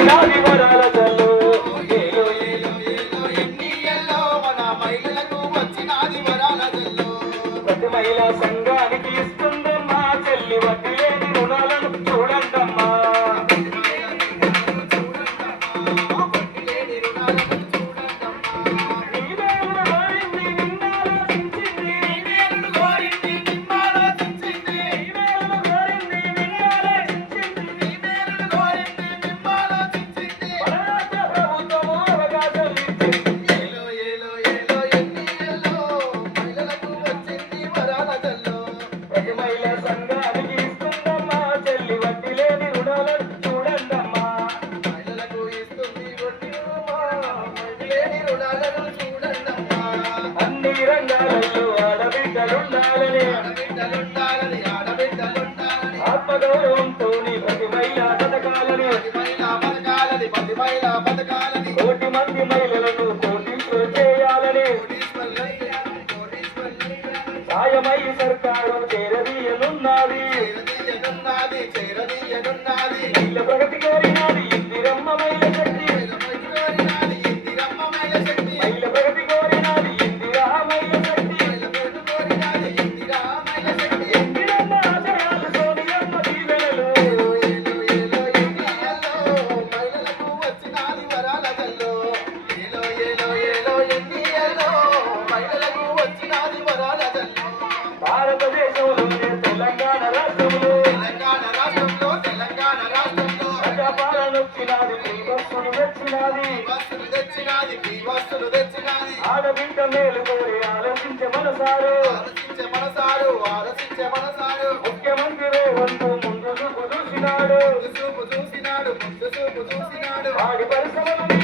వచ్చినాది వరాల జల్లు ఏలో ఏలో ఏలో ఎన్నియల్లో మన మహిళలకు వచ్చినాది వరాల జల్లు ప్రతి మహిళా సంఘానికి ఇస్తుందమ్మా చెల్లి వడ్డీ లేని రుణాలను చూడండమ్మా అన్ని రంగాలలో ఆడబిడ్డలుండాలని ఆత్మగౌరవంతో ప్రతి మహిళ బతకాలని కోటి మంది మహిళలను కోటీశ్వరు చేయాలని సాయమై సర్కారు చేరదీయనున్నది మహిళ ప్రగతి కోరినది ఇందిరమ్మ మహిళ శక్తి మహిళ ప్రగతి కోరినది ఇందిరా మహిళ శక్తి ఇందిరమ్మ ఆశయాలు సోనియమ్మ దీవెనలు భారతదేశంలోనే తెలంగాణ రాష్ట్రంలో ప్రజాపాలనొచ్చినాది తెచ్చినాది ఆడబిడ్డ మేలు కోరి ఆలోచించే మనసారు ముఖ్యమంత్రి రేవంత్ ముందు చూపు చూసినాడు వాడి పరిశ్రమలు